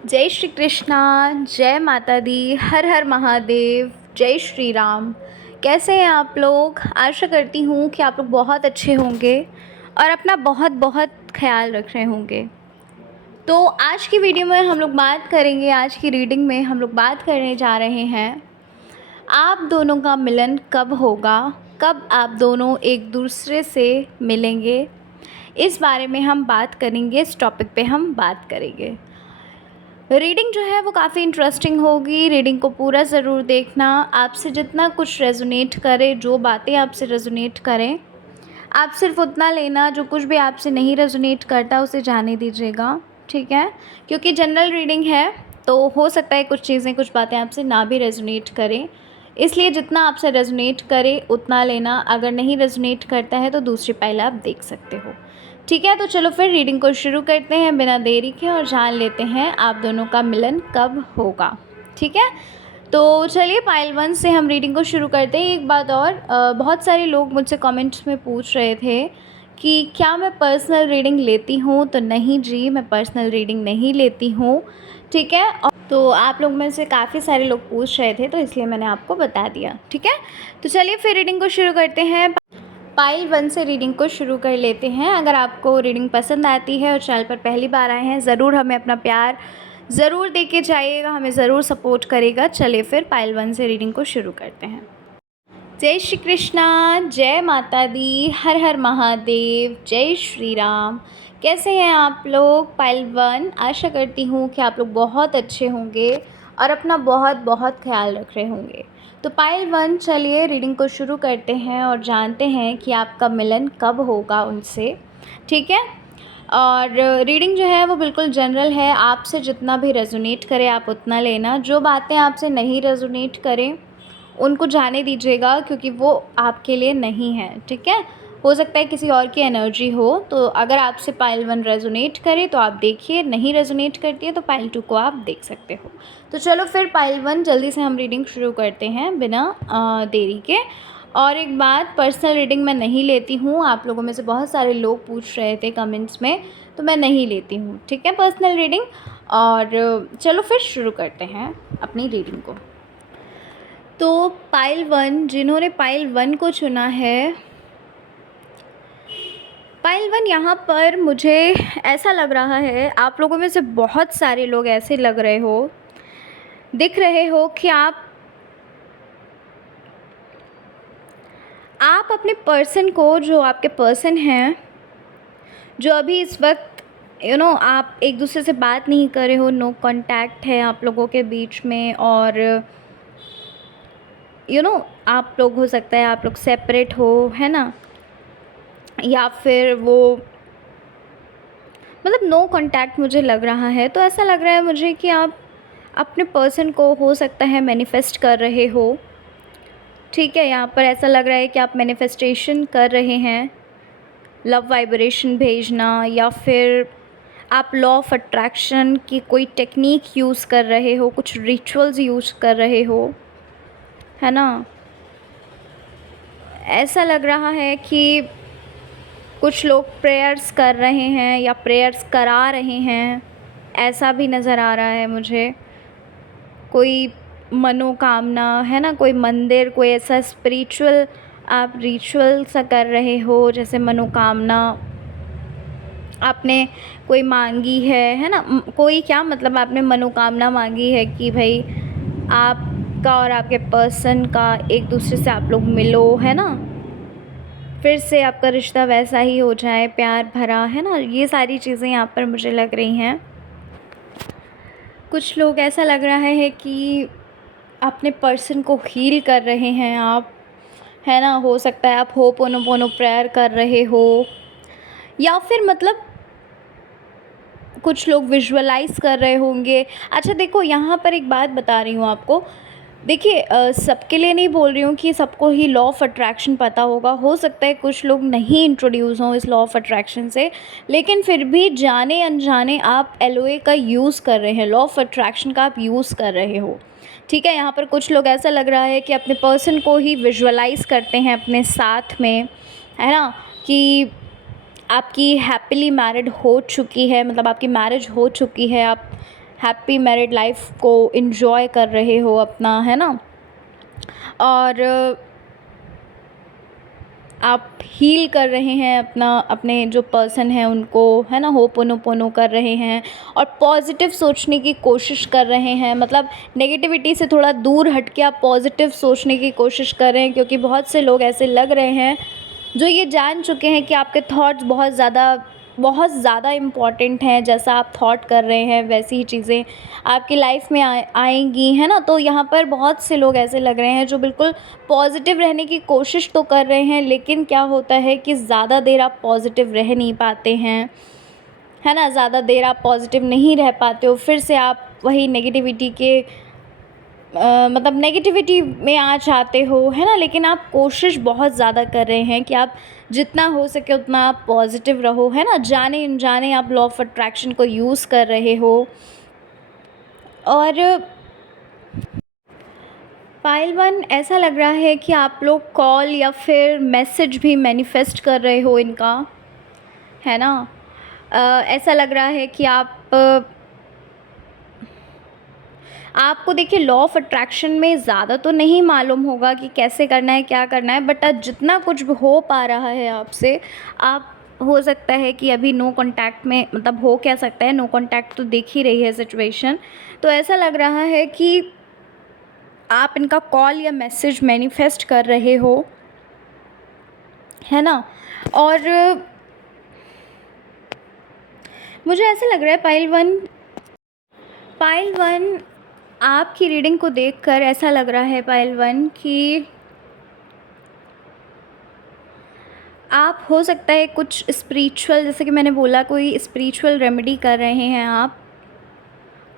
जय श्री कृष्णा। जय माता दी। हर हर महादेव। जय श्री राम। कैसे हैं आप लोग? आशा करती हूँ कि आप लोग बहुत अच्छे होंगे और अपना बहुत बहुत ख्याल रख रहे होंगे। तो आज की वीडियो में हम लोग बात करेंगे, आज की रीडिंग में हम लोग बात करने जा रहे हैं, आप दोनों का मिलन कब होगा, कब आप दोनों एक दूसरे से मिलेंगे, इस बारे में हम बात करेंगे। इस टॉपिक पे हम बात करेंगे। रीडिंग जो है वो काफ़ी इंटरेस्टिंग होगी। रीडिंग को पूरा ज़रूर देखना। आपसे जितना कुछ रेजोनेट करे, जो बातें आपसे रेजोनेट करें, आप सिर्फ उतना लेना। जो कुछ भी आपसे नहीं रेजोनेट करता उसे जाने दीजिएगा, ठीक है? क्योंकि जनरल रीडिंग है तो हो सकता है कुछ चीज़ें, कुछ बातें आपसे ना भी रेजोनेट करें, इसलिए जितना आपसे रेजोनेट करे उतना लेना। अगर नहीं रेजोनेट करता है तो दूसरी पाइल आप देख सकते हो, ठीक है? तो चलो फिर रीडिंग को शुरू करते हैं बिना देरी के और जान लेते हैं आप दोनों का मिलन कब होगा, ठीक है? तो चलिए पाइल 1 से हम रीडिंग को शुरू करते हैं। एक बात और, बहुत सारे लोग मुझसे कमेंट्स में पूछ रहे थे कि क्या मैं पर्सनल रीडिंग लेती हूँ? तो नहीं जी, मैं पर्सनल रीडिंग नहीं लेती हूँ, ठीक है? तो आप लोग में से काफ़ी सारे लोग पूछ रहे थे तो इसलिए मैंने आपको बता दिया, ठीक है? तो चलिए फिर रीडिंग को शुरू करते हैं। पाइल 1 से रीडिंग को शुरू कर लेते हैं। अगर आपको रीडिंग पसंद आती है और चैनल पर पहली बार आए हैं, ज़रूर हमें अपना प्यार ज़रूर दे के जाइएगा, हमें ज़रूर सपोर्ट करेगा। चलिए फिर पाइल 1 से रीडिंग को शुरू करते हैं। जय श्री कृष्णा। जय माता दी। हर हर महादेव। जय श्री राम। कैसे हैं आप लोग? पाइल 1, आशा करती हूँ कि आप लोग बहुत अच्छे होंगे और अपना बहुत बहुत ख्याल रख रहे होंगे। तो पाइल 1, चलिए रीडिंग को शुरू करते हैं और जानते हैं कि आपका मिलन कब होगा उनसे, ठीक है? और रीडिंग जो है वो बिल्कुल जनरल है। आपसे जितना भी रेजोनेट करे आप उतना लेना। जो बातें आपसे नहीं रेजोनेट करें उनको जाने दीजिएगा, क्योंकि वो आपके लिए नहीं है, ठीक है? हो सकता है किसी और की एनर्जी हो। तो अगर आपसे पाइल 1 रेजोनेट करे तो आप देखिए, नहीं रेजोनेट करती है तो पाइल 2 को आप देख सकते हो। तो चलो फिर पाइल 1 जल्दी से हम रीडिंग शुरू करते हैं बिना देरी के। और एक बात, पर्सनल रीडिंग मैं नहीं लेती हूँ। आप लोगों में से बहुत सारे लोग पूछ रहे थे कमेंट्स में, तो मैं नहीं लेती हूँ, ठीक है, पर्सनल रीडिंग। और चलो फिर शुरू करते हैं अपनी रीडिंग को। तो पाइल 1, जिन्होंने पाइल 1 को चुना है, पाइल 1 यहाँ पर मुझे ऐसा लग रहा है, आप लोगों में से बहुत सारे लोग ऐसे लग रहे हो, दिख रहे हो कि आप अपने पर्सन को, जो आपके पर्सन हैं, जो अभी इस वक्त आप एक दूसरे से बात नहीं कर रहे हो, नो कांटेक्ट है आप लोगों के बीच में, और आप लोग, हो सकता है आप लोग सेपरेट हो, है ना? या फिर वो, मतलब नो कांटेक्ट मुझे लग रहा है। तो ऐसा लग रहा है मुझे कि आप अपने पर्सन को, हो सकता है, मैनिफेस्ट कर रहे हो, ठीक है? यहाँ पर ऐसा लग रहा है कि आप मैनिफेस्टेशन कर रहे हैं, लव वाइब्रेशन भेजना, या फिर आप लॉ ऑफ अट्रैक्शन की कोई टेक्निक यूज़ कर रहे हो, कुछ रिचुअल्स यूज़ कर रहे हो, है ना? ऐसा लग रहा है कि कुछ लोग प्रेयर्स कर रहे हैं या प्रेयर्स करा रहे हैं, ऐसा भी नज़र आ रहा है मुझे। कोई मनोकामना, है ना, कोई मंदिर, कोई ऐसा स्पिरिचुअल आप रिचुअल सा कर रहे हो, जैसे मनोकामना आपने कोई मांगी है ना? कोई क्या, मतलब आपने मनोकामना मांगी है कि भाई आपका और आपके पर्सन का एक दूसरे से आप लोग मिलो, है ना? फिर से आपका रिश्ता वैसा ही हो जाए, प्यार भरा, है ना? ये सारी चीज़ें यहाँ पर मुझे लग रही हैं। कुछ लोग, ऐसा लग रहा है कि अपने पर्सन को हील कर रहे हैं आप, है ना? हो सकता है आप होपोनोपोनो प्रेयर कर रहे हो, या फिर मतलब कुछ लोग विजुअलाइज़ कर रहे होंगे। अच्छा देखो, यहाँ पर एक बात बता रही हूँ आपको। देखिए, सबके लिए नहीं बोल रही हूँ कि सबको ही लॉ ऑफ़ अट्रैक्शन पता होगा। हो सकता है कुछ लोग नहीं इंट्रोड्यूस हों इस लॉ ऑफ़ अट्रैक्शन से, लेकिन फिर भी जाने अनजाने आप एलओए का यूज़ कर रहे हैं, लॉ ऑफ़ अट्रैक्शन का आप यूज़ कर रहे हो, ठीक है? यहाँ पर कुछ लोग, ऐसा लग रहा है कि अपने पर्सन को ही विजुअलाइज़ करते हैं अपने साथ में, है ना? कि आपकी हैप्पीली मैरिड हो चुकी है, मतलब आपकी मैरिज हो चुकी है, आप, हैप्पी मैरिड लाइफ को एंजॉय कर रहे हो अपना, है ना। और आप हील कर रहे हैं अपने जो पर्सन हैं उनको, है ना, होपोनोपोनो कर रहे हैं और पॉजिटिव सोचने की कोशिश कर रहे हैं। मतलब नेगेटिविटी से थोड़ा दूर हट के आप पॉजिटिव सोचने की कोशिश कर रहे हैं, क्योंकि बहुत से लोग ऐसे लग रहे हैं जो ये जान चुके हैं कि आपके थॉट्स बहुत ज़्यादा इम्पॉर्टेंट हैं। जैसा आप थॉट कर रहे हैं वैसी ही चीज़ें आपकी लाइफ में आएंगी, है ना। तो यहाँ पर बहुत से लोग ऐसे लग रहे हैं जो बिल्कुल पॉजिटिव रहने की कोशिश तो कर रहे हैं, लेकिन क्या होता है कि ज़्यादा देर आप पॉजिटिव रह नहीं पाते हैं, है ना। ज़्यादा देर आप पॉजिटिव नहीं रह पाते हो, फिर से आप वही नेगेटिविटी के मतलब नेगेटिविटी में आ जाते हो, है ना। लेकिन आप कोशिश बहुत ज़्यादा कर रहे हैं कि आप जितना हो सके उतना आप पॉजिटिव रहो, है ना। जाने अनजाने आप लॉ ऑफ अट्रैक्शन को यूज़ कर रहे हो। और पाइल वन, ऐसा लग रहा है कि आप लोग कॉल या फिर मैसेज भी मैनिफेस्ट कर रहे हो इनका, है ना। ऐसा लग रहा है कि आपको देखिए लॉ ऑफ अट्रैक्शन में ज़्यादा तो नहीं मालूम होगा कि कैसे करना है, क्या करना है, बट जितना कुछ भी हो पा रहा है आपसे, आप हो सकता है कि अभी नो कांटेक्ट में, मतलब हो क्या सकता है, नो कांटेक्ट तो देख ही रही है सिचुएशन। तो ऐसा लग रहा है कि आप इनका कॉल या मैसेज मैनिफेस्ट कर रहे हो, है ना। और मुझे ऐसा लग रहा है पाइल वन आपकी रीडिंग को देखकर ऐसा लग रहा है पाइल वन कि आप हो सकता है कुछ स्पिरिचुअल, जैसे कि मैंने बोला, कोई स्पिरिचुअल रेमेडी कर रहे हैं आप।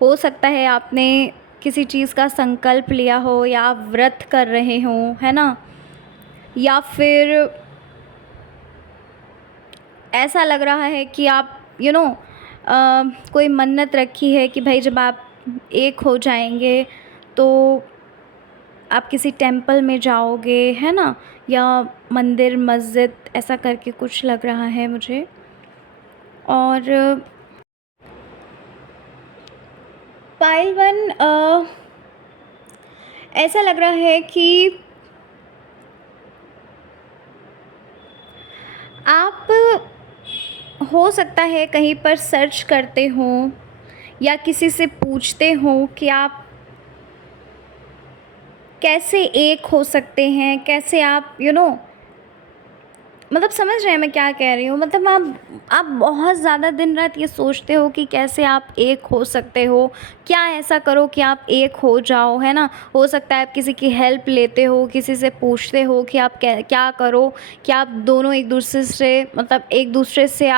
हो सकता है आपने किसी चीज़ का संकल्प लिया हो या आप व्रत कर रहे हो, है ना। या फिर ऐसा लग रहा है कि आप कोई मन्नत रखी है कि भाई जब आप एक हो जाएंगे तो आप किसी टेंपल में जाओगे, है ना, या मंदिर मस्जिद, ऐसा करके कुछ लग रहा है मुझे। और पाइल वन, ऐसा लग रहा है कि आप हो सकता है कहीं पर सर्च करते हो या किसी से पूछते हो कि आप कैसे एक हो सकते हैं, कैसे आप मतलब समझ रहे हैं मैं क्या कह रही हूँ। मतलब आप बहुत ज़्यादा दिन रात ये सोचते हो कि कैसे आप एक हो सकते हो, क्या ऐसा करो कि आप एक हो जाओ, है ना। हो सकता है आप किसी की हेल्प लेते हो, किसी से पूछते हो कि आप क्या करो कि आप दोनों एक दूसरे से, मतलब एक दूसरे से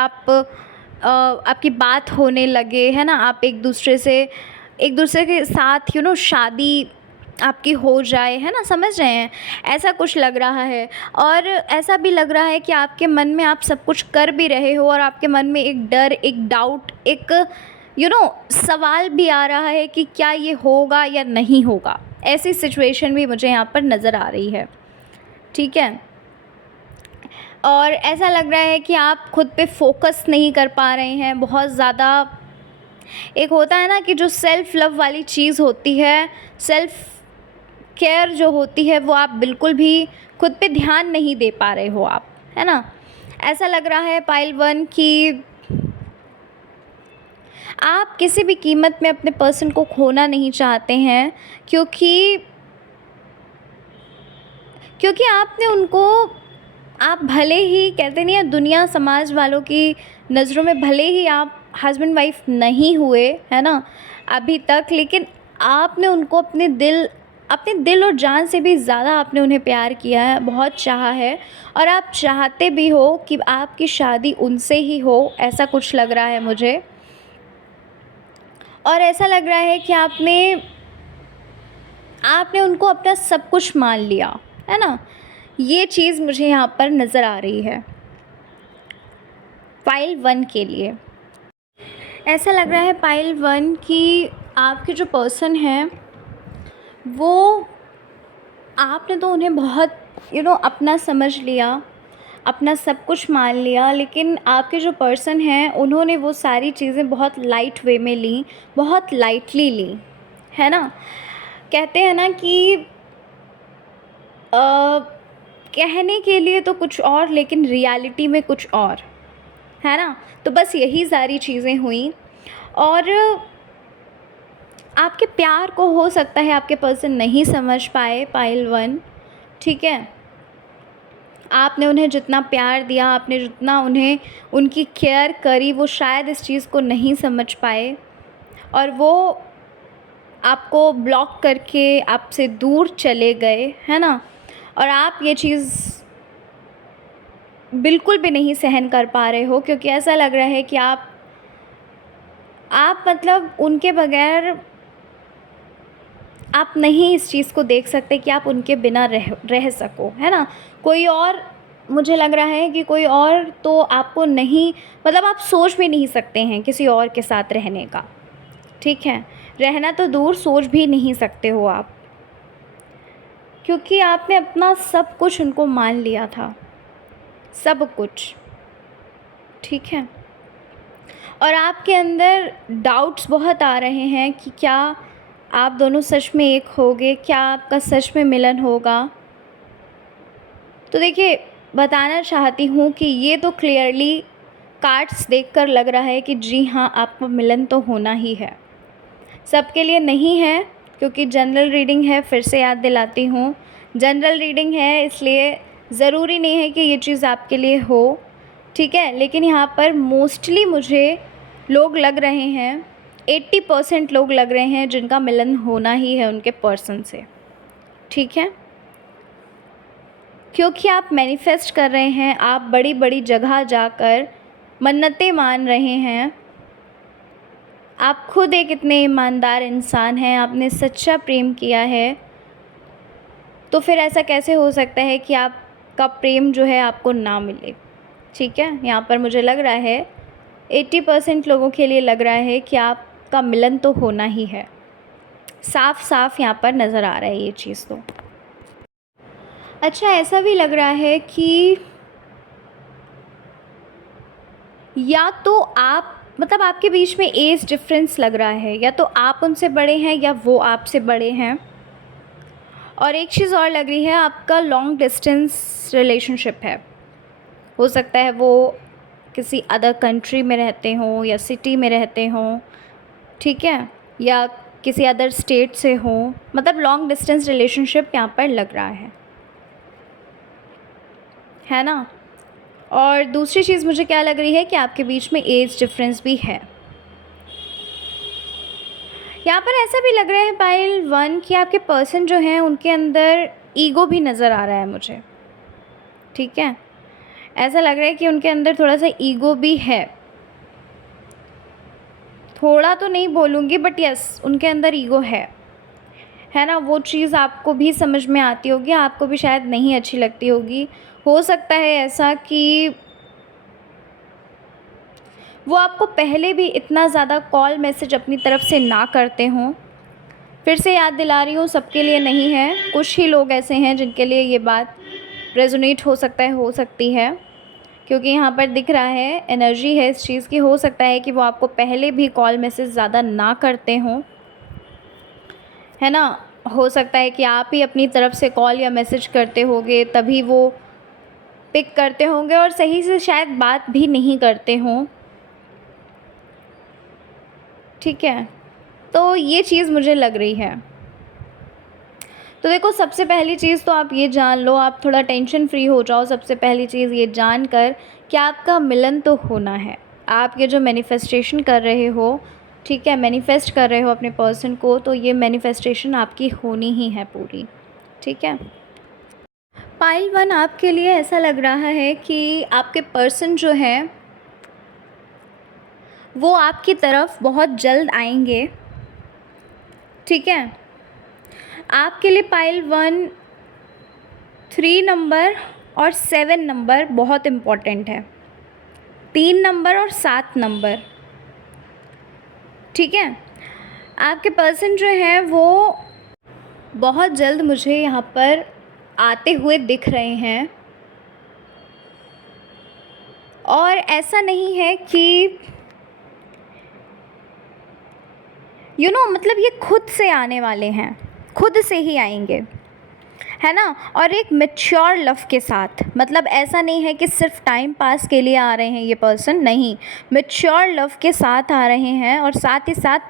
आपकी बात होने लगे, है ना। आप एक दूसरे के साथ शादी आपकी हो जाए, है ना, समझ रहे हैं, ऐसा कुछ लग रहा है। और ऐसा भी लग रहा है कि आपके मन में आप सब कुछ कर भी रहे हो और आपके मन में एक डर, एक डाउट, एक सवाल भी आ रहा है कि क्या ये होगा या नहीं होगा। ऐसी सिचुएशन भी मुझे यहाँ पर नज़र आ रही है, ठीक है। और ऐसा लग रहा है कि आप खुद पे फोकस नहीं कर पा रहे हैं बहुत ज़्यादा। एक होता है ना कि जो सेल्फ़ लव वाली चीज़ होती है, सेल्फ़ केयर जो होती है, वो आप बिल्कुल भी खुद पे ध्यान नहीं दे पा रहे हो आप, है ना। ऐसा लग रहा है पाइल वन कि आप किसी भी कीमत में अपने पर्सन को खोना नहीं चाहते हैं, क्योंकि आपने उनको, आप भले ही कहते नहीं है, दुनिया समाज वालों की नज़रों में भले ही आप हस्बैंड वाइफ नहीं हुए, है ना, अभी तक, लेकिन आपने उनको अपने दिल और जान से भी ज़्यादा आपने उन्हें प्यार किया है, बहुत चाहा है। और आप चाहते भी हो कि आपकी शादी उनसे ही हो, ऐसा कुछ लग रहा है मुझे। और ऐसा लग रहा है कि आपने उनको अपना सब कुछ मान लिया, है ना। ये चीज़ मुझे यहाँ पर नज़र आ रही है पाइल वन के लिए। ऐसा लग रहा है पाइल वन कि आपके जो पर्सन हैं वो, आपने तो उन्हें बहुत अपना समझ लिया, अपना सब कुछ मान लिया, लेकिन आपके जो पर्सन हैं उन्होंने वो सारी चीज़ें बहुत लाइट वे में ली, बहुत लाइटली ली, है ना। कहते हैं ना कि कहने के लिए तो कुछ और लेकिन रियलिटी में कुछ और, है ना। तो बस यही सारी चीज़ें हुई। और आपके प्यार को हो सकता है आपके पर्सन नहीं समझ पाए, पाइल 1, ठीक है। आपने उन्हें जितना प्यार दिया, आपने जितना उन्हें उनकी केयर करी, वो शायद इस चीज़ को नहीं समझ पाए और वो आपको ब्लॉक करके आपसे दूर चले गए, है ना। और आप ये चीज़ बिल्कुल भी नहीं सहन कर पा रहे हो, क्योंकि ऐसा लग रहा है कि आप मतलब उनके बगैर आप नहीं इस चीज़ को देख सकते कि आप उनके बिना रह सको, है ना। कोई और, मुझे लग रहा है कि कोई और तो आपको नहीं, मतलब आप सोच भी नहीं सकते हैं किसी और के साथ रहने का, ठीक है। रहना तो दूर, सोच भी नहीं सकते हो आप, क्योंकि आपने अपना सब कुछ उनको मान लिया था, सब कुछ, ठीक है। और आपके अंदर डाउट्स बहुत आ रहे हैं कि क्या आप दोनों सच में एक होगे, क्या आपका सच में मिलन होगा। तो देखिए, बताना चाहती हूँ कि ये तो क्लियरली कार्ड्स देखकर लग रहा है कि जी हाँ, आपका मिलन तो होना ही है। सबके लिए नहीं है, क्योंकि जनरल रीडिंग है, फिर से याद दिलाती हूँ, जनरल रीडिंग है, इसलिए ज़रूरी नहीं है कि ये चीज़ आपके लिए हो, ठीक है। लेकिन यहाँ पर मोस्टली मुझे लोग लग रहे हैं, 80% लोग लग रहे हैं जिनका मिलन होना ही है उनके पर्सन से, ठीक है। क्योंकि आप मैनिफेस्ट कर रहे हैं, आप बड़ी बड़ी जगह जाकर मन्नतें मान रहे हैं, आप खुद एक इतने ईमानदार इंसान हैं, आपने सच्चा प्रेम किया है, तो फिर ऐसा कैसे हो सकता है कि आपका प्रेम जो है आपको ना मिले, ठीक है। यहाँ पर मुझे लग रहा है 80% लोगों के लिए लग रहा है कि आपका मिलन तो होना ही है, साफ साफ यहाँ पर नज़र आ रहा है ये चीज़ तो। अच्छा, ऐसा भी लग रहा है कि या तो आप, मतलब आपके बीच में एज डिफरेंस लग रहा है, या तो आप उनसे बड़े हैं या वो आपसे बड़े हैं। और एक चीज़ और लग रही है, आपका लॉन्ग डिस्टेंस रिलेशनशिप है। हो सकता है वो किसी अदर कंट्री में रहते हों या सिटी में रहते हों, ठीक है, या किसी अदर स्टेट से हों, मतलब लॉन्ग डिस्टेंस रिलेशनशिप यहाँ पर लग रहा है ना। और दूसरी चीज़ मुझे क्या लग रही है कि आपके बीच में एज डिफरेंस भी है। यहाँ पर ऐसा भी लग रहा है पाइल 1 कि आपके पर्सन जो हैं उनके अंदर ईगो भी नज़र आ रहा है मुझे, ठीक है। ऐसा लग रहा है कि उनके अंदर थोड़ा सा ईगो भी है, थोड़ा तो नहीं बोलूँगी बट यस, उनके अंदर ईगो है ना। वो चीज़ आपको भी समझ में आती होगी, आपको भी शायद नहीं अच्छी लगती होगी। हो सकता है ऐसा कि वो आपको पहले भी इतना ज़्यादा कॉल मैसेज अपनी तरफ से ना करते हों। फिर से याद दिला रही हूँ, सबके लिए नहीं है, कुछ ही लोग ऐसे हैं जिनके लिए ये बात रेजोनेट हो सकता है, हो सकती है, क्योंकि यहाँ पर दिख रहा है, एनर्जी है इस चीज़ की। हो सकता है कि वो आपको पहले भी कॉल मैसेज ज़्यादा ना करते हों, है ना। हो सकता है कि आप ही अपनी तरफ से कॉल या मैसेज करते होंगे, तभी वो पिक करते होंगे, और सही से शायद बात भी नहीं करते हों, ठीक है। तो ये चीज़ मुझे लग रही है। तो देखो, सबसे पहली चीज़ तो आप ये जान लो, आप थोड़ा टेंशन फ्री हो जाओ। सबसे पहली चीज़ ये जान कर कि आपका मिलन तो होना है। आप ये जो मैनिफेस्टेशन कर रहे हो, ठीक है, मैनिफेस्ट कर रहे हो अपने पर्सन को, तो ये मैनिफेस्टेशन आपकी होनी ही है पूरी, ठीक है। पाइल 1, आपके लिए ऐसा लग रहा है कि आपके पर्सन जो है वो आपकी तरफ बहुत जल्द आएंगे, ठीक है। आपके लिए पाइल 1, 3 नंबर और 7 नंबर बहुत इम्पॉर्टेंट है। 3 नंबर और 7 नंबर, ठीक है। आपके पर्सन जो है वो बहुत जल्द मुझे यहाँ पर आते हुए दिख रहे हैं, और ऐसा नहीं है कि मतलब ये खुद से आने वाले हैं, खुद से ही आएंगे, है ना। और एक मैच्योर लव के साथ, मतलब ऐसा नहीं है कि सिर्फ टाइम पास के लिए आ रहे हैं ये पर्सन, नहीं, मैच्योर लव के साथ आ रहे हैं। और साथ ही साथ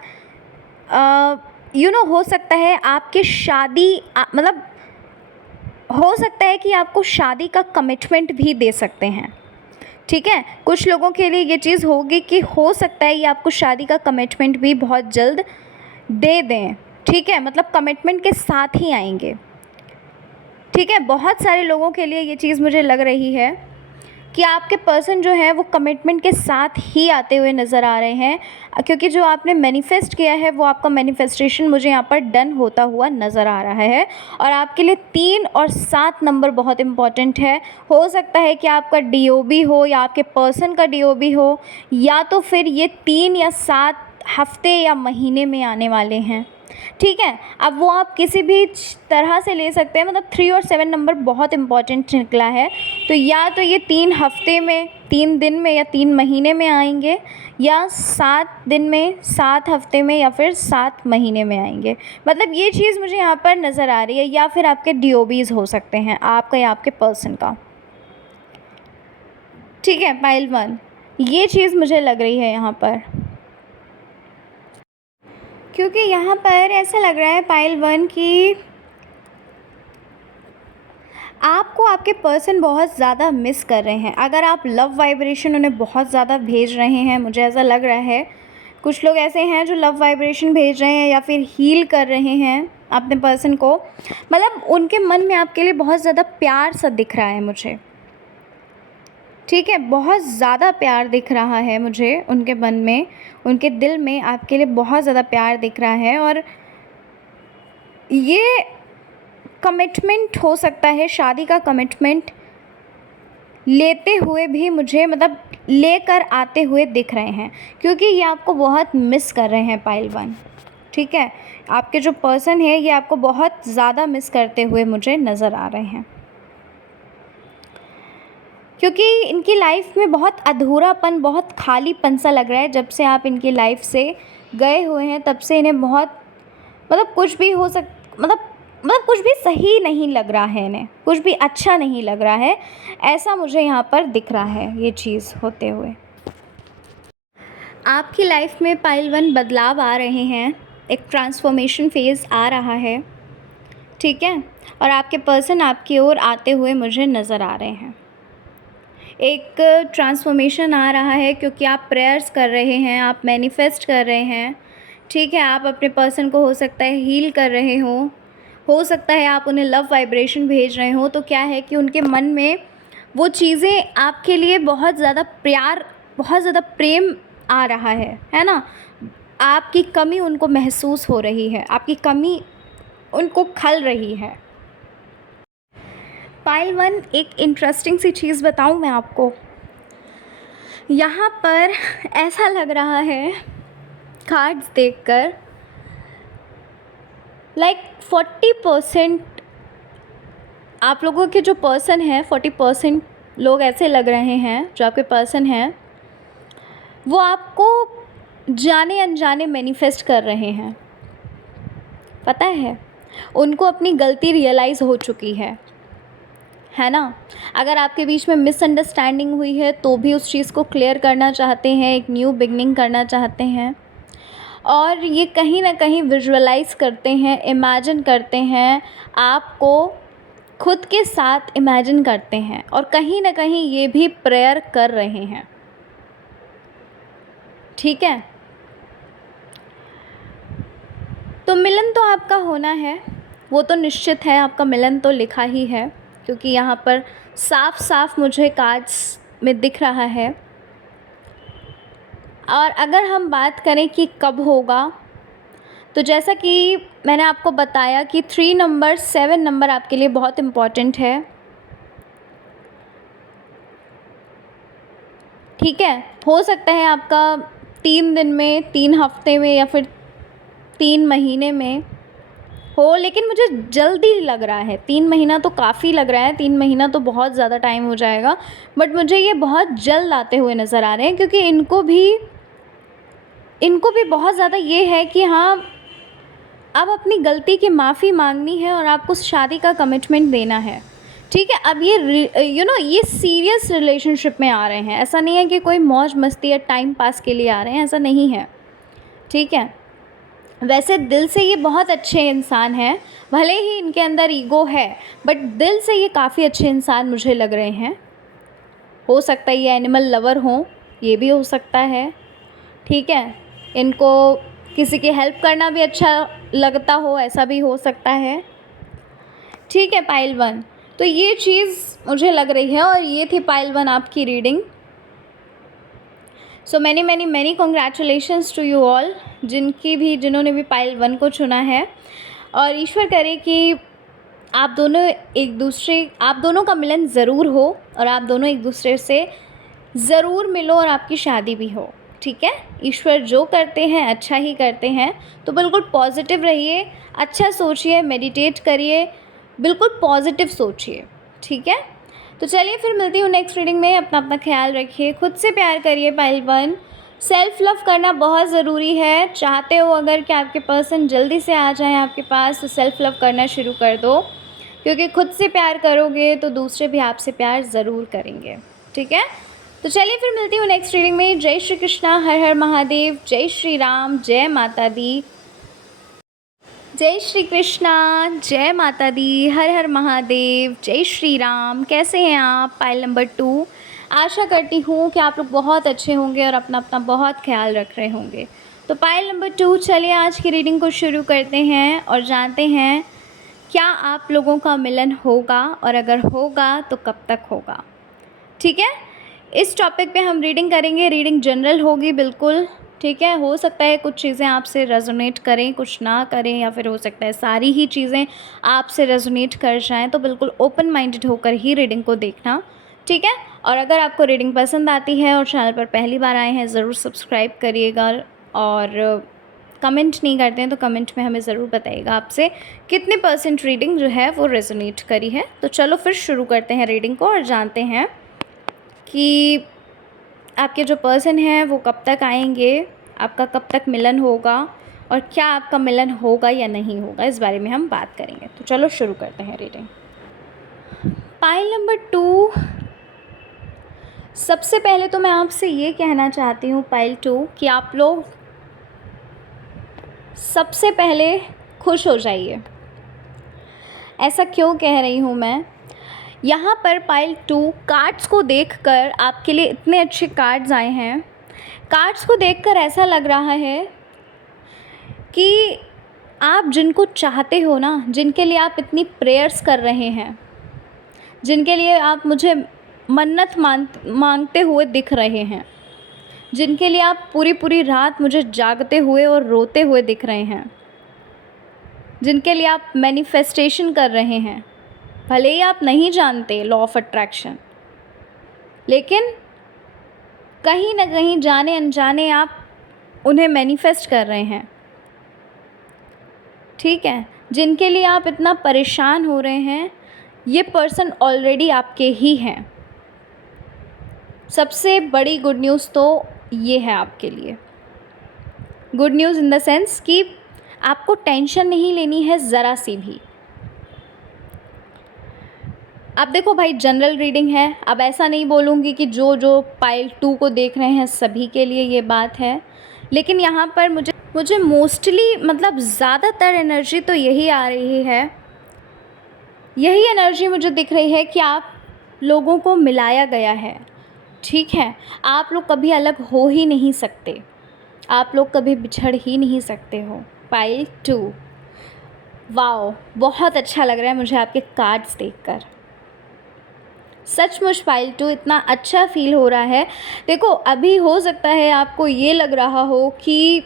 हो सकता है आपकी शादी मतलब हो सकता है कि आपको शादी का कमिटमेंट भी दे सकते हैं, ठीक है। कुछ लोगों के लिए ये चीज़ होगी कि हो सकता है ये आपको शादी का कमिटमेंट भी बहुत जल्द दे दें, ठीक है, मतलब कमिटमेंट के साथ ही आएंगे, ठीक है। बहुत सारे लोगों के लिए ये चीज़ मुझे लग रही है कि आपके पर्सन जो है वो कमिटमेंट के साथ ही आते हुए नज़र आ रहे हैं, क्योंकि जो आपने मैनिफेस्ट किया है वो आपका मैनिफेस्टेशन मुझे यहाँ पर डन होता हुआ नज़र आ रहा है। और आपके लिए 3 और 7 नंबर बहुत इम्पॉर्टेंट है। हो सकता है कि आपका DOB हो या आपके पर्सन का DOB हो, या तो फिर ये 3 या 7 हफ्ते या महीने में आने वाले हैं, ठीक है। अब वो आप किसी भी तरह से ले सकते हैं, मतलब 3 और 7 नंबर बहुत इम्पॉर्टेंट निकला है। तो या तो ये 3 हफ्ते में, 3 दिन में, या 3 महीने में आएंगे, या 7 दिन में, 7 हफ्ते में, या फिर 7 महीने में आएंगे। मतलब ये चीज़ मुझे यहाँ पर नज़र आ रही है। या फिर आपके DOBs हो सकते हैं, आपका या आपके पर्सन का, ठीक है। पाइल 1 ये चीज़ मुझे लग रही है यहाँ पर, क्योंकि यहाँ पर ऐसा लग रहा है पाइल 1 कि आपको आपके पर्सन बहुत ज़्यादा मिस कर रहे हैं। अगर आप लव वाइब्रेशन उन्हें बहुत ज़्यादा भेज रहे हैं, मुझे ऐसा लग रहा है कुछ लोग ऐसे हैं जो लव वाइब्रेशन भेज रहे हैं या फिर हील कर रहे हैं अपने पर्सन को, मतलब उनके मन में आपके लिए बहुत ज़्यादा प्यार सा दिख रहा है मुझे, ठीक है। बहुत ज़्यादा प्यार दिख रहा है मुझे उनके मन में, उनके दिल में आपके लिए बहुत ज़्यादा प्यार दिख रहा है। और ये कमिटमेंट हो सकता है, शादी का कमिटमेंट लेते हुए भी मुझे, मतलब लेकर आते हुए दिख रहे हैं, क्योंकि ये आपको बहुत मिस कर रहे हैं पाइल 1, ठीक है। आपके जो पर्सन है ये आपको बहुत ज़्यादा मिस करते हुए मुझे नज़र आ रहे हैं, क्योंकि इनकी लाइफ में बहुत अधूरापन, बहुत खालीपन सा लग रहा है। जब से आप इनकी लाइफ से गए हुए हैं तब से इन्हें बहुत, मतलब कुछ भी हो मतलब कुछ भी सही नहीं लग रहा है, इन्हें कुछ भी अच्छा नहीं लग रहा है, ऐसा मुझे यहाँ पर दिख रहा है ये चीज़ होते हुए। आपकी लाइफ में पाइल 1 बदलाव आ रहे हैं, एक ट्रांसफॉर्मेशन फेज़ आ रहा है, ठीक है। और आपके पर्सन आपकी ओर आते हुए मुझे नज़र आ रहे हैं। एक ट्रांसफॉर्मेशन आ रहा है क्योंकि आप प्रेयर्स कर रहे हैं, आप मैनिफेस्ट कर रहे हैं, ठीक है। आप अपने पर्सन को हो सकता है हील कर रहे हो सकता है आप उन्हें लव वाइब्रेशन भेज रहे हो। तो क्या है कि उनके मन में वो चीज़ें आपके लिए बहुत ज़्यादा प्यार, बहुत ज़्यादा प्रेम आ रहा है ना। आपकी कमी उनको महसूस हो रही है, आपकी कमी उनको खल रही है। पाइल 1 एक इंटरेस्टिंग सी चीज़ बताऊं मैं आपको, यहाँ पर ऐसा लग रहा है कार्ड्स देखकर, लाइक 40% आप लोगों के जो पर्सन हैं, 40% लोग ऐसे लग रहे हैं जो आपके पर्सन हैं वो आपको जाने अनजाने मैनिफेस्ट कर रहे हैं। पता है उनको अपनी गलती रियलाइज़ हो चुकी है ना। अगर आपके बीच में मिसअंडरस्टैंडिंग हुई है तो भी उस चीज़ को क्लियर करना चाहते हैं, एक न्यू बिगनिंग करना चाहते हैं। और ये कहीं ना कहीं विजुअलाइज़ करते हैं, इमेजिन करते हैं, आपको खुद के साथ इमेजिन करते हैं, और कहीं ना कहीं ये भी प्रेयर कर रहे हैं, ठीक है। तो मिलन तो आपका होना है, वो तो निश्चित है, आपका मिलन तो लिखा ही है, क्योंकि यहाँ पर साफ साफ मुझे कार्ड्स में दिख रहा है। और अगर हम बात करें कि कब होगा, तो जैसा कि मैंने आपको बताया कि 3 नंबर, 7 नंबर आपके लिए बहुत इम्पॉर्टेंट है, ठीक है। हो सकता है आपका 3 दिन में, 3 हफ्ते में, या फिर 3 महीने में हो, लेकिन मुझे जल्दी लग रहा है। 3 महीना तो काफ़ी लग रहा है, 3 महीना तो बहुत ज़्यादा टाइम हो जाएगा, बट मुझे ये बहुत जल्द आते हुए नज़र आ रहे हैं, क्योंकि इनको भी बहुत ज़्यादा ये है कि हाँ, अब अपनी गलती की माफ़ी मांगनी है और आपको शादी का कमिटमेंट देना है। ठीक है, अब ये सीरियस रिलेशनशिप में आ रहे हैं। ऐसा नहीं है कि कोई मौज मस्ती या टाइम पास के लिए आ रहे हैं, ऐसा नहीं है। ठीक है, वैसे दिल से ये बहुत अच्छे इंसान हैं, भले ही इनके अंदर ईगो है, बट दिल से ये काफ़ी अच्छे इंसान मुझे लग रहे हैं। हो सकता है ये एनिमल लवर हों, ये भी हो सकता है। ठीक है, इनको किसी की हेल्प करना भी अच्छा लगता हो, ऐसा भी हो सकता है। ठीक है पाइल 1, तो ये चीज़ मुझे लग रही है, और ये थी पाइल 1 आपकी reading. So many congratulations to you all, जिन्होंने भी पाइल 1 को चुना है। और ईश्वर करे कि आप दोनों का मिलन ज़रूर हो, और आप दोनों एक दूसरे से ज़रूर मिलो, और आपकी शादी भी हो। ठीक है, ईश्वर जो करते हैं अच्छा ही करते हैं, तो बिल्कुल पॉजिटिव रहिए, अच्छा सोचिए, मेडिटेट करिए, बिल्कुल पॉजिटिव सोचिए। ठीक है, तो चलिए फिर मिलती हूँ नेक्स्ट रीडिंग में। अपना ख्याल रखिए, खुद से प्यार करिए पाइल 1। सेल्फ़ लव करना बहुत ज़रूरी है। चाहते हो अगर कि आपके पर्सन जल्दी से आ जाएं आपके पास, तो सेल्फ़ लव करना शुरू कर दो, क्योंकि खुद से प्यार करोगे तो दूसरे भी आपसे प्यार ज़रूर करेंगे। ठीक है, तो चलिए फिर मिलती हूँ नेक्स्ट रीडिंग में। जय श्री कृष्णा, हर हर महादेव, जय श्री राम, जय माता दी। जय श्री कृष्णा, जय माता दी, हर हर महादेव, जय श्री राम। कैसे हैं आप? पाइल नंबर 2, आशा करती हूँ कि आप लोग बहुत अच्छे होंगे और अपना अपना बहुत ख्याल रख रहे होंगे। तो पाइल नंबर 2, चलिए आज की रीडिंग को शुरू करते हैं और जानते हैं क्या आप लोगों का मिलन होगा, और अगर होगा तो कब तक होगा। ठीक है, इस टॉपिक पे हम रीडिंग करेंगे। रीडिंग जनरल होगी बिल्कुल। ठीक है, हो सकता है कुछ चीज़ें आपसे रेजोनेट करें, कुछ ना करें, या फिर हो सकता है सारी ही चीज़ें आपसे रेजोनेट कर जाएं, तो बिल्कुल ओपन माइंडेड होकर ही रीडिंग को देखना। ठीक है, और अगर आपको रीडिंग पसंद आती है और चैनल पर पहली बार आए हैं, ज़रूर सब्सक्राइब करिएगा, और कमेंट नहीं करते हैं तो कमेंट में हमें ज़रूर बताइएगा आपसे कितने % रीडिंग जो है वो रेजोनेट करी है। तो चलो फिर शुरू करते हैं रीडिंग को, और जानते हैं कि आपके जो पर्सन हैं वो कब तक आएंगे, आपका कब तक मिलन होगा, और क्या आपका मिलन होगा या नहीं होगा, इस बारे में हम बात करेंगे। तो चलो शुरू करते हैं रीडिंग। पाइल नंबर 2, सबसे पहले तो मैं आपसे ये कहना चाहती हूँ पाइल 2 कि आप लोग सबसे पहले खुश हो जाइए। ऐसा क्यों कह रही हूँ मैं? यहाँ पर पाइल 2 कार्ड्स को देखकर, आपके लिए इतने अच्छे कार्ड्स आए हैं, कार्ड्स को देखकर ऐसा लग रहा है कि आप जिनको चाहते हो ना, जिनके लिए आप इतनी प्रेयर्स कर रहे हैं, जिनके लिए आप मुझे मन्नत मांगते हुए दिख रहे हैं, जिनके लिए आप पूरी पूरी रात मुझे जागते हुए और रोते हुए दिख रहे हैं, जिनके लिए आप मैनिफेस्टेशन कर रहे हैं, भले ही आप नहीं जानते लॉ ऑफ अट्रैक्शन, लेकिन कहीं ना कहीं जाने अनजाने आप उन्हें मैनिफेस्ट कर रहे हैं। ठीक है, जिनके लिए आप इतना परेशान हो रहे हैं, ये पर्सन ऑलरेडी आपके ही हैं। सबसे बड़ी गुड न्यूज़ तो ये है आपके लिए। Good news in the sense कि आपको टेंशन नहीं लेनी है ज़रा सी भी। अब देखो भाई, जनरल रीडिंग है, अब ऐसा नहीं बोलूँगी कि जो पाइल 2 को देख रहे हैं सभी के लिए ये बात है, लेकिन यहाँ पर मुझे मोस्टली, मतलब ज़्यादातर एनर्जी तो यही आ रही है, यही एनर्जी मुझे दिख रही है कि आप लोगों को मिलाया गया है। ठीक है, आप लोग कभी अलग हो ही नहीं सकते, आप लोग कभी बिछड़ ही नहीं सकते हो। पाइल 2, वाओ, बहुत अच्छा लग रहा है मुझे आपके कार्ड्स देखकर। सचमुच पाइल 2, इतना अच्छा फील हो रहा है। देखो, अभी हो सकता है आपको ये लग रहा हो कि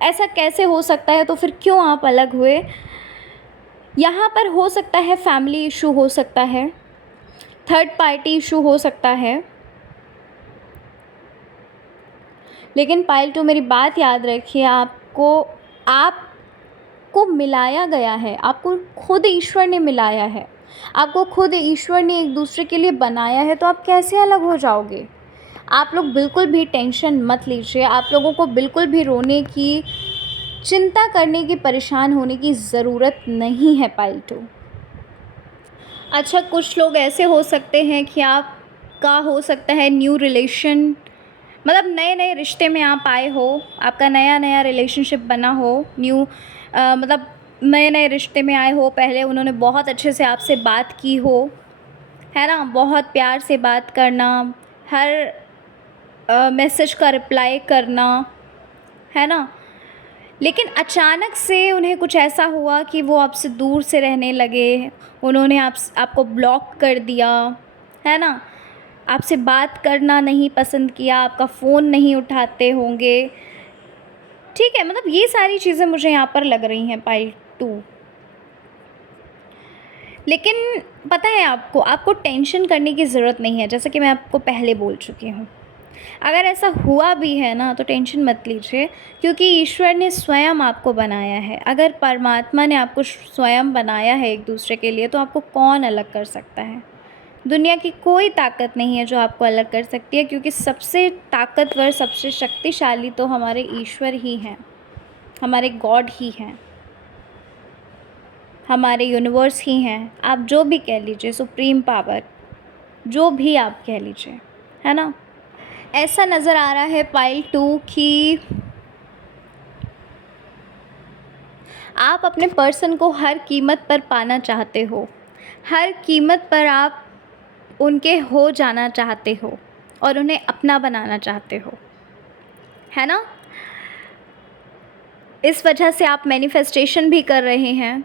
ऐसा कैसे हो सकता है, तो फिर क्यों आप अलग हुए। यहाँ पर हो सकता है फैमिली इशू हो सकता है, थर्ड पार्टी इशू हो सकता है, लेकिन पाइल 2 मेरी बात याद रखिए, आप आपको मिलाया गया है, आपको खुद ईश्वर ने मिलाया है, आपको खुद ईश्वर ने एक दूसरे के लिए बनाया है, तो आप कैसे अलग हो जाओगे? आप लोग बिल्कुल भी टेंशन मत लीजिए, आप लोगों को बिल्कुल भी रोने की, चिंता करने की, परेशान होने की ज़रूरत नहीं है पाइल 2। अच्छा, कुछ लोग ऐसे हो सकते हैं कि आपका हो सकता है न्यू रिलेशन, मतलब नए नए रिश्ते में आप आए हो, आपका नया नया रिलेशनशिप बना हो, मतलब नए नए रिश्ते में आए हो, पहले उन्होंने बहुत अच्छे से आपसे बात की हो, है ना, बहुत प्यार से बात करना, हर मैसेज का रिप्लाई करना, है ना, लेकिन अचानक से उन्हें कुछ ऐसा हुआ कि वो आपसे दूर से रहने लगे, उन्होंने आपको ब्लॉक कर दिया, है ना, आपसे बात करना नहीं पसंद किया, आपका फ़ोन नहीं उठाते होंगे, ठीक है, मतलब ये सारी चीज़ें मुझे यहाँ पर लग रही हैं पाइल 2। लेकिन पता है आपको टेंशन करने की ज़रूरत नहीं है, जैसा कि मैं आपको पहले बोल चुकी हूँ। अगर ऐसा हुआ भी है ना, तो टेंशन मत लीजिए, क्योंकि ईश्वर ने स्वयं आपको बनाया है। अगर परमात्मा ने आपको स्वयं बनाया है एक दूसरे के लिए, तो आपको कौन अलग कर सकता है? दुनिया की कोई ताकत नहीं है जो आपको अलग कर सकती है, क्योंकि सबसे ताकतवर, सबसे शक्तिशाली तो हमारे ईश्वर ही हैं, हमारे गॉड ही हैं, हमारे यूनिवर्स ही हैं। आप जो भी कह लीजिए, सुप्रीम पावर, जो भी आप कह लीजिए, है ना। ऐसा नज़र आ रहा है पाइल 2 कि आप अपने पर्सन को हर कीमत पर पाना चाहते हो, हर कीमत पर आप उनके हो जाना चाहते हो और उन्हें अपना बनाना चाहते हो, है ना। इस वजह से आप मैनिफेस्टेशन भी कर रहे हैं।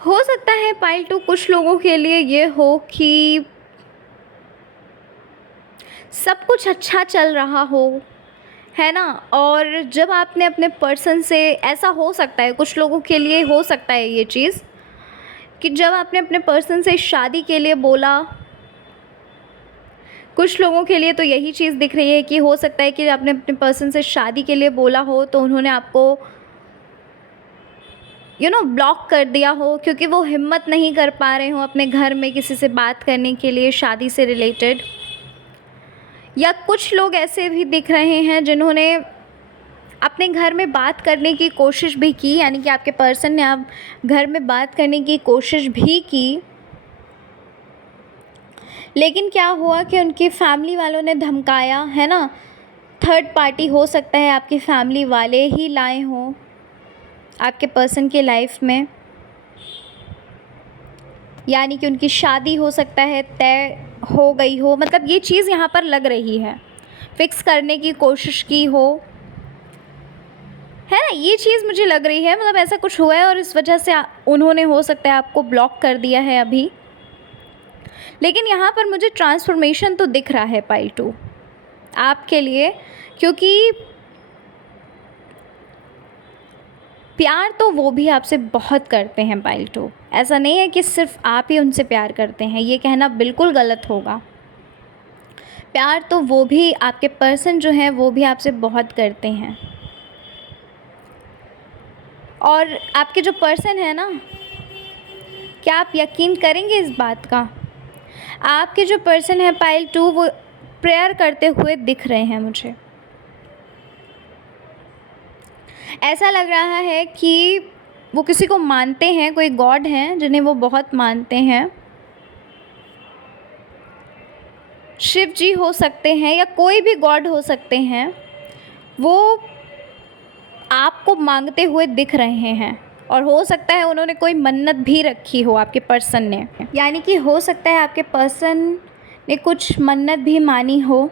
हो सकता है पाइल 2 कुछ लोगों के लिए ये हो कि सब कुछ अच्छा चल रहा हो, है ना, और जब आपने अपने पर्सन से, ऐसा हो सकता है कुछ लोगों के लिए, हो सकता है ये चीज़ कि जब आपने अपने पर्सन से शादी के लिए बोला, कुछ लोगों के लिए तो यही चीज़ दिख रही है कि हो सकता है कि आपने अपने पर्सन से शादी के लिए बोला हो, तो उन्होंने आपको ब्लॉक कर दिया हो, क्योंकि वो हिम्मत नहीं कर पा रहे हो अपने घर में किसी से बात करने के लिए शादी से रिलेटेड। या कुछ लोग ऐसे भी दिख रहे हैं जिन्होंने अपने घर में बात करने की कोशिश भी की, यानी कि आपके पर्सन ने आप घर में बात करने की कोशिश भी की, लेकिन क्या हुआ कि उनकी फैमिली वालों ने धमकाया, है ना। थर्ड पार्टी हो सकता है आपकी फैमिली वाले ही लाए हों आपके पर्सन की लाइफ में, यानी कि उनकी शादी हो सकता है तय हो गई हो, मतलब ये चीज़ यहाँ पर लग रही है, फिक्स करने की कोशिश की हो, है ना, ये चीज़ मुझे लग रही है, मतलब ऐसा कुछ हुआ है और इस वजह से उन्होंने हो सकता है आपको ब्लॉक कर दिया है अभी। लेकिन यहाँ पर मुझे ट्रांसफॉर्मेशन तो दिख रहा है पाइल 2 आपके लिए, क्योंकि प्यार तो वो भी आपसे बहुत करते हैं पाइल 2। ऐसा नहीं है कि सिर्फ आप ही उनसे प्यार करते हैं, ये कहना बिल्कुल गलत होगा। प्यार तो वो भी, आपके पर्सन जो हैं वो भी आपसे बहुत करते हैं। और आपके जो पर्सन है ना, क्या आप यकीन करेंगे इस बात का, आपके जो पर्सन है पाइल 2 वो प्रेयर करते हुए दिख रहे हैं मुझे। ऐसा लग रहा है कि वो किसी को मानते हैं, कोई गॉड हैं जिन्हें वो बहुत मानते हैं। शिव जी हो सकते हैं या कोई भी गॉड हो सकते हैं, वो आपको मांगते हुए दिख रहे हैं। और हो सकता है उन्होंने कोई मन्नत भी रखी हो आपके पर्सन ने, यानी कि हो सकता है आपके पर्सन ने कुछ मन्नत भी मानी हो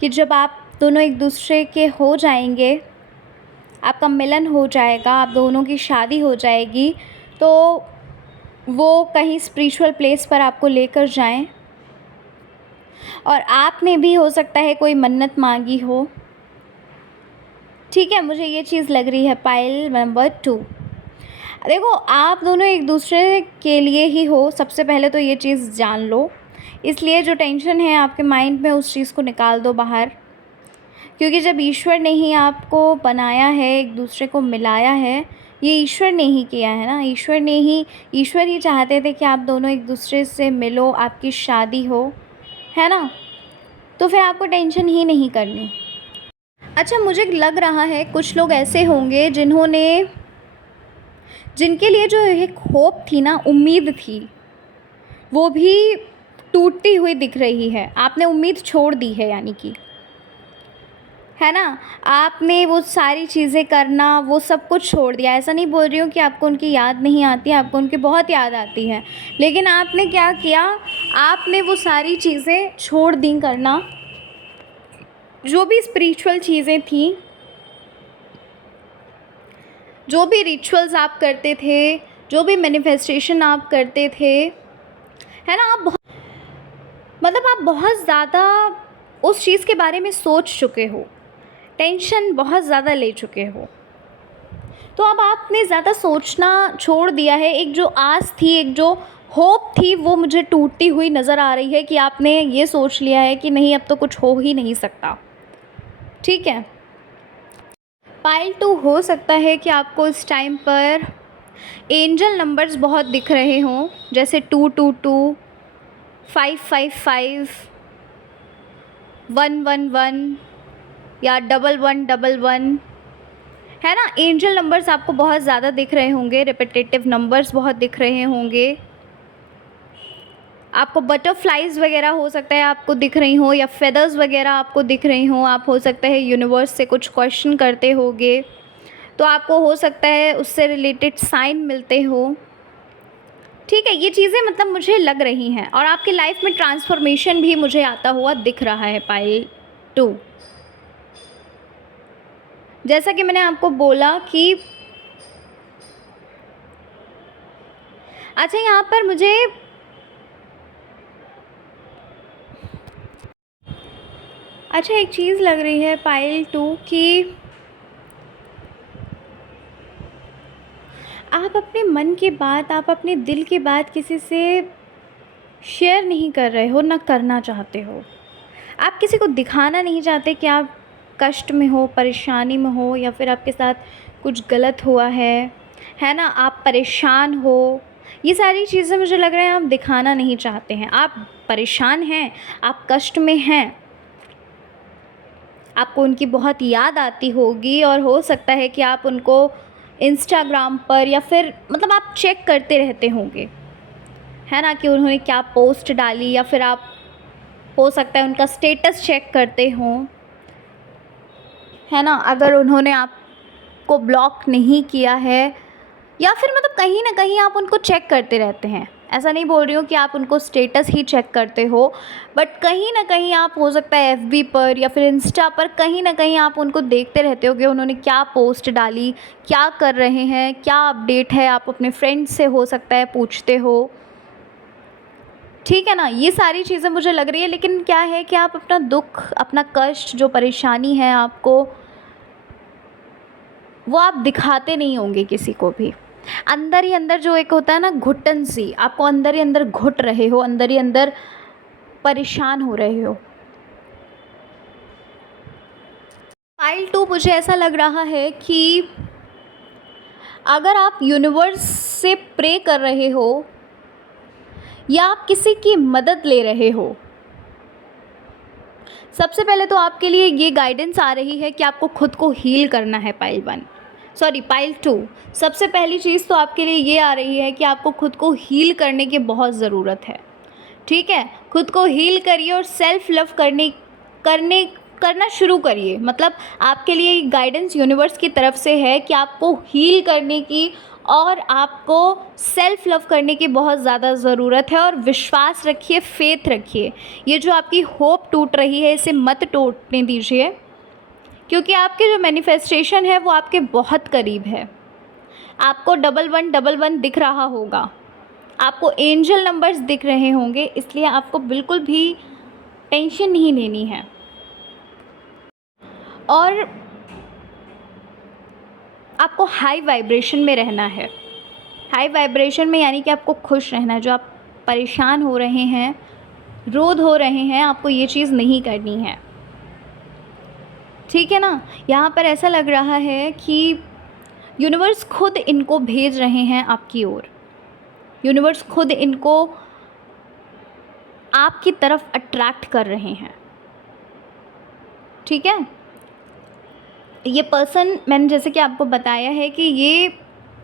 कि जब आप दोनों एक दूसरे के हो जाएंगे, आपका मिलन हो जाएगा, आप दोनों की शादी हो जाएगी, तो वो कहीं स्पिरिचुअल प्लेस पर आपको लेकर जाएं। और आपने भी हो सकता है कोई मन्नत मांगी हो, ठीक है, मुझे ये चीज़ लग रही है पाइल नंबर 2। देखो, आप दोनों एक दूसरे के लिए ही हो, सबसे पहले तो ये चीज़ जान लो। इसलिए जो टेंशन है आपके माइंड में, उस चीज़ को निकाल दो बाहर। क्योंकि जब ईश्वर ने ही आपको बनाया है, एक दूसरे को मिलाया है, ये ईश्वर ने ही किया है ना। ईश्वर ही चाहते थे कि आप दोनों एक दूसरे से मिलो, आपकी शादी हो, है ना। तो फिर आपको टेंशन ही नहीं करनी। अच्छा, मुझे लग रहा है कुछ लोग ऐसे होंगे जिनके लिए जो एक होप थी ना, उम्मीद थी, वो भी टूटती हुई दिख रही है। आपने उम्मीद छोड़ दी है, यानी कि, है ना। आपने वो सारी चीज़ें करना, वो सब कुछ छोड़ दिया। ऐसा नहीं बोल रही हूँ कि आपको उनकी याद नहीं आती, आपको उनकी बहुत याद आती है, लेकिन आपने क्या किया, आपने वो सारी चीज़ें छोड़ दी करना। जो भी स्पिरिचुअल चीज़ें थी, जो भी रिचुअल्स आप करते थे, जो भी मैनिफेस्टेशन आप करते थे, है ना, आप बहुत ज़्यादा उस चीज़ के बारे में सोच चुके हो, टेंशन बहुत ज़्यादा ले चुके हो। तो अब आपने ज़्यादा सोचना छोड़ दिया है। एक जो आस थी, एक जो होप थी, वो मुझे टूटती हुई नज़र आ रही है कि आपने ये सोच लिया है कि नहीं, अब तो कुछ हो ही नहीं सकता। ठीक है, पाइल 2, हो सकता है कि आपको इस टाइम पर एंजल नंबर्स बहुत दिख रहे हों, जैसे 222, 555, 111 या 1111, है ना। एंजल नंबर्स आपको बहुत ज़्यादा दिख रहे होंगे, रिपीटेटिव नंबर्स बहुत दिख रहे होंगे। आपको बटरफ्लाइज वगैरह हो सकता है आपको दिख रही हो, या फेदर्स वगैरह आपको दिख रही हो। आप हो सकता है यूनिवर्स से कुछ क्वेश्चन करते होगे, तो आपको हो सकता है उससे रिलेटेड साइन मिलते हो। ठीक है, ये चीज़ें मुझे लग रही हैं, और आपकी लाइफ में ट्रांसफॉर्मेशन भी मुझे आता हुआ दिख रहा है पाइल 2। जैसा कि मैंने आपको बोला कि अच्छा, यहाँ पर मुझे एक चीज़ लग रही है पाइल 2 कि आप अपने मन की बात, आप अपने दिल की बात किसी से शेयर नहीं कर रहे हो, ना करना चाहते हो। आप किसी को दिखाना नहीं चाहते कि आप कष्ट में हो, परेशानी में हो, या फिर आपके साथ कुछ गलत हुआ है ना, आप परेशान हो। ये सारी चीज़ें मुझे लग रहा है आप दिखाना नहीं चाहते हैं। आप परेशान हैं, आप कष्ट में हैं, आपको उनकी बहुत याद आती होगी, और हो सकता है कि आप उनको इंस्टाग्राम पर या फिर आप चेक करते रहते होंगे, है ना, कि उन्होंने क्या पोस्ट डाली, या फिर आप हो सकता है उनका स्टेटस चेक करते हों, है ना, अगर उन्होंने आपको ब्लॉक नहीं किया है, या फिर कहीं ना कहीं आप उनको चेक करते रहते हैं। ऐसा नहीं बोल रही हूँ कि आप उनको स्टेटस ही चेक करते हो, बट कहीं ना कहीं आप हो सकता है एफबी पर या फिर इंस्टा पर कहीं ना कहीं आप उनको देखते रहते हो कि उन्होंने क्या पोस्ट डाली, क्या कर रहे हैं, क्या अपडेट है। आप अपने फ्रेंड से हो सकता है पूछते हो, ठीक है ना। ये सारी चीज़ें मुझे लग रही है, लेकिन क्या है कि आप अपना दुख, अपना कष्ट, जो परेशानी है आपको, वो आप दिखाते नहीं होंगे किसी को भी। अंदर ही अंदर जो एक होता है ना घुटन सी, आपको अंदर ही अंदर घुट रहे हो, अंदर ही अंदर परेशान हो रहे हो। पाइल 2 मुझे ऐसा लग रहा है कि अगर आप यूनिवर्स से प्रे कर रहे हो या आप किसी की मदद ले रहे हो, सबसे पहले तो आपके लिए ये गाइडेंस आ रही है कि आपको खुद को हील करना है। पाइल 2, सबसे पहली चीज़ तो आपके लिए ये आ रही है कि आपको खुद को हील करने की बहुत ज़रूरत है। ठीक है, खुद को हील करिए और सेल्फ लव करना शुरू करिए। आपके लिए गाइडेंस यूनिवर्स की तरफ से है कि आपको हील करने की और आपको सेल्फ लव करने की बहुत ज़्यादा ज़रूरत है। और विश्वास रखिए, फेथ रखिए। ये जो आपकी होप टूट रही है, इसे मत टूटने दीजिए, क्योंकि आपके जो मैनिफेस्टेशन है वो आपके बहुत करीब है। आपको 1111 दिख रहा होगा, आपको एंजल नंबर्स दिख रहे होंगे, इसलिए आपको बिल्कुल भी टेंशन नहीं लेनी है। और आपको हाई वाइब्रेशन में रहना है। हाई वाइब्रेशन में यानी कि आपको खुश रहना है। जो आप परेशान हो रहे हैं, रोध हो रहे हैं, आपको ये चीज़ नहीं करनी है। ठीक है ना। यहाँ पर ऐसा लग रहा है कि यूनिवर्स खुद इनको भेज रहे हैं आपकी ओर। यूनिवर्स खुद इनको आपकी तरफ अट्रैक्ट कर रहे हैं। ठीक है। ये पर्सन, मैंने जैसे कि आपको बताया है कि ये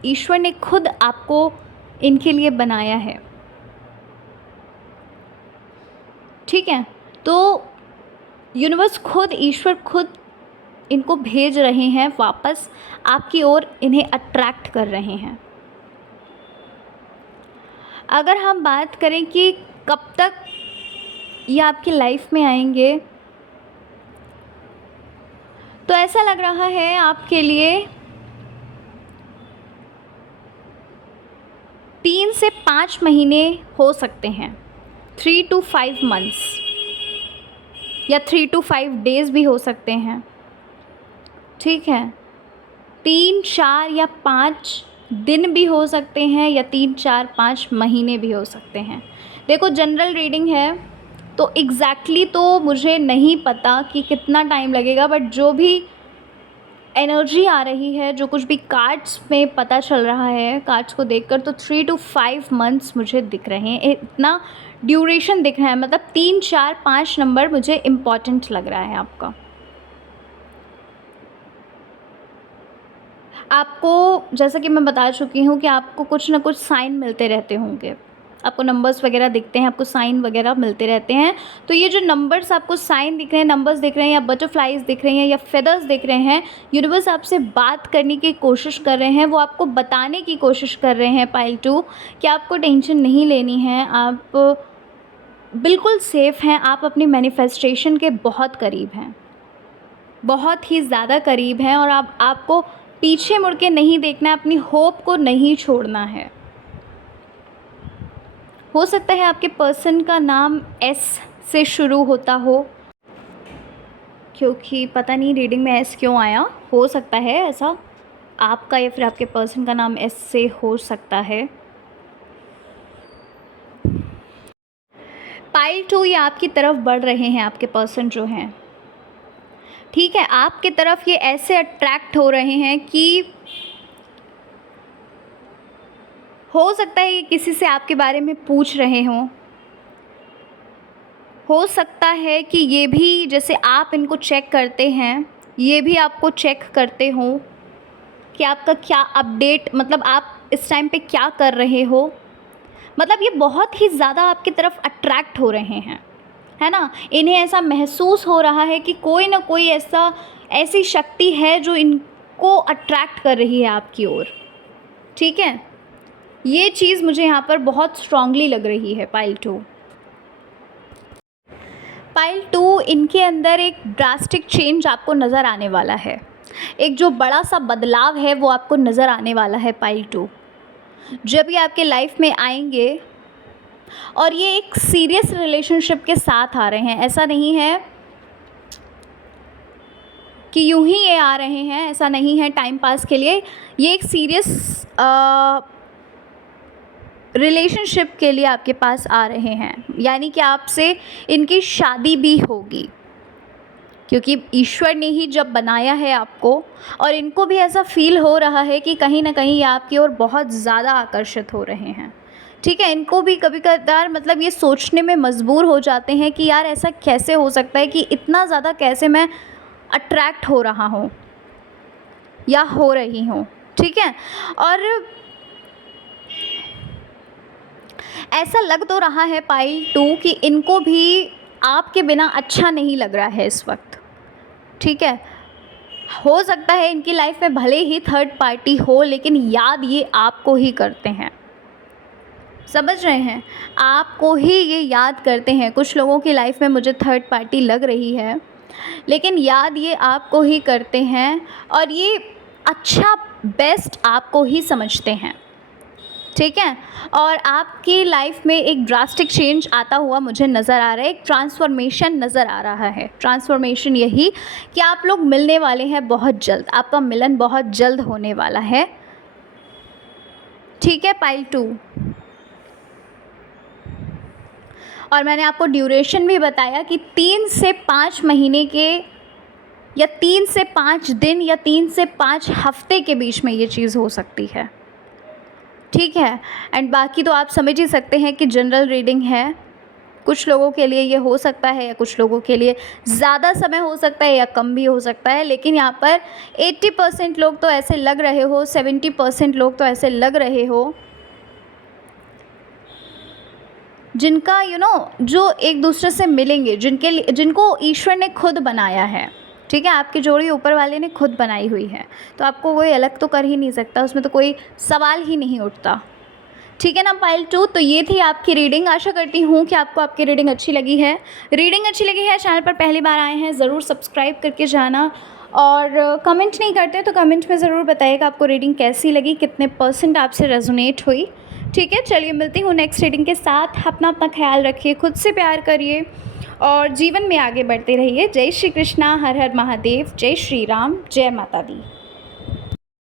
ईश्वर ने खुद आपको इनके लिए बनाया है। ठीक है। तो यूनिवर्स खुद, ईश्वर खुद इनको भेज रहे हैं वापस आपकी ओर, इन्हें अट्रैक्ट कर रहे हैं। अगर हम बात करें कि कब तक ये आपकी लाइफ में आएंगे, तो ऐसा लग रहा है आपके लिए 3 से 5 महीने हो सकते हैं, 3 to 5 months, या 3 to 5 days भी हो सकते हैं। ठीक है। 3, 4 या 5 दिन भी हो सकते हैं, या 3, 4, 5 महीने भी हो सकते हैं। देखो, जनरल रीडिंग है तो एग्जैक्टली तो मुझे नहीं पता कि कितना टाइम लगेगा, बट जो भी एनर्जी आ रही है, जो कुछ भी कार्ड्स में पता चल रहा है कार्ड्स को देखकर, तो 3 to 5 months मुझे दिख रहे हैं, इतना ड्यूरेशन दिख रहा है। मतलब 3, 4, 5 नंबर मुझे इम्पॉर्टेंट लग रहा है आपका। आपको, जैसा कि मैं बता चुकी हूँ, कि आपको कुछ ना कुछ साइन मिलते रहते होंगे, आपको नंबर्स वगैरह दिखते हैं, आपको साइन वगैरह मिलते रहते हैं। तो ये जो नंबर्स आपको साइन दिख रहे हैं, नंबर्स दिख रहे हैं, या बटरफ्लाइज दिख रही हैं, या फेदर्स दिख रहे हैं, यूनिवर्स आपसे बात करने की कोशिश कर रहे हैं, वो आपको बताने की कोशिश कर रहे हैं पाइल 2 कि आपको टेंशन नहीं लेनी है, आप बिल्कुल सेफ़ हैं, आप अपनी मैनिफेस्टेशन के बहुत करीब हैं, बहुत ही ज़्यादा करीब हैं। और आपको पीछे मुड़ के नहीं देखना है, अपनी होप को नहीं छोड़ना है। हो सकता है आपके पर्सन का नाम एस से शुरू होता हो, क्योंकि पता नहीं रीडिंग में एस क्यों आया। हो सकता है ऐसा, आपका या फिर आपके पर्सन का नाम एस से हो सकता है। पाइल 2 ये आपकी तरफ बढ़ रहे हैं, आपके पर्सन जो हैं। ठीक है। आपकी तरफ ये ऐसे अट्रैक्ट हो रहे हैं कि हो सकता है ये किसी से आपके बारे में पूछ रहे हों। हो सकता है कि ये भी, जैसे आप इनको चेक करते हैं, ये भी आपको चेक करते हों कि आपका क्या अपडेट, मतलब आप इस टाइम पे क्या कर रहे हो। मतलब ये बहुत ही ज़्यादा आपकी तरफ अट्रैक्ट हो रहे हैं, है ना। इन्हें ऐसा महसूस हो रहा है कि कोई ना कोई ऐसी शक्ति है जो इनको अट्रैक्ट कर रही है आपकी ओर। ठीक है। ये चीज़ मुझे यहाँ पर बहुत स्ट्रांगली लग रही है पाइल 2। पाइल 2, इनके अंदर एक ड्रास्टिक चेंज आपको नज़र आने वाला है, एक जो बड़ा सा बदलाव है वो आपको नज़र आने वाला है पाइल 2, जब ये आपके लाइफ में आएंगे। और ये एक सीरियस रिलेशनशिप के साथ आ रहे हैं। ऐसा नहीं है कि यूं ही ये आ रहे हैं, ऐसा नहीं है टाइम पास के लिए। ये एक सीरियस रिलेशनशिप के लिए आपके पास आ रहे हैं, यानी कि आपसे इनकी शादी भी होगी, क्योंकि ईश्वर ने ही जब बनाया है आपको, और इनको भी ऐसा फील हो रहा है कि कहीं ना कहीं ये आपकी ओर बहुत ज़्यादा आकर्षित हो रहे हैं। ठीक है। इनको भी कभी कभार मतलब ये सोचने में मजबूर हो जाते हैं कि यार ऐसा कैसे हो सकता है कि इतना ज़्यादा कैसे मैं अट्रैक्ट हो रहा हूँ या हो रही हूँ। ठीक है। और ऐसा लग तो रहा है पाइल 2 कि इनको भी आपके बिना अच्छा नहीं लग रहा है इस वक्त। ठीक है। हो सकता है इनकी लाइफ में भले ही थर्ड पार्टी हो, लेकिन याद ये आपको ही करते हैं। समझ रहे हैं, आपको ही ये याद करते हैं। कुछ लोगों की लाइफ में मुझे थर्ड पार्टी लग रही है, लेकिन याद ये आपको ही करते हैं, और ये अच्छा बेस्ट आपको ही समझते हैं। ठीक है। और आपकी लाइफ में एक ड्रास्टिक चेंज आता हुआ मुझे नज़र आ रहा है, एक ट्रांसफॉर्मेशन नज़र आ रहा है। ट्रांसफॉर्मेशन यही कि आप लोग मिलने वाले हैं बहुत जल्द, आपका मिलन बहुत जल्द होने वाला है। ठीक है पाइल 2। और मैंने आपको ड्यूरेशन भी बताया कि 3 से 5 महीने के या 3 से 5 दिन या 3 से 5 हफ्ते के बीच में ये चीज़ हो सकती है, ठीक है। एंड बाकी तो आप समझ ही सकते हैं कि जनरल रीडिंग है, कुछ लोगों के लिए ये हो सकता है या कुछ लोगों के लिए ज़्यादा समय हो सकता है या कम भी हो सकता है। लेकिन यहाँ पर 80% लोग तो ऐसे लग रहे हो, 70% लोग तो ऐसे लग रहे हो जिनका जो एक दूसरे से मिलेंगे, जिनको ईश्वर ने खुद बनाया है, ठीक है। आपकी जोड़ी ऊपर वाले ने खुद बनाई हुई है, तो आपको कोई अलग तो कर ही नहीं सकता, उसमें तो कोई सवाल ही नहीं उठता, ठीक है ना। पाइल 2, तो ये थी आपकी रीडिंग। आशा करती हूँ कि आपको आपकी रीडिंग अच्छी लगी है। चैनल पर पहली बार आए हैं ज़रूर सब्सक्राइब करके जाना, और कमेंट नहीं करते तो कमेंट में ज़रूर बताइएगा आपको रीडिंग कैसी लगी, कितने % आपसे रेजोनेट हुई, ठीक है। चलिए मिलती हूँ नेक्स्ट रीडिंग के साथ। अपना ख्याल रखिए, खुद से प्यार करिए और जीवन में आगे बढ़ते रहिए। जय श्री कृष्णा, हर हर महादेव, जय श्री राम, जय माता दी।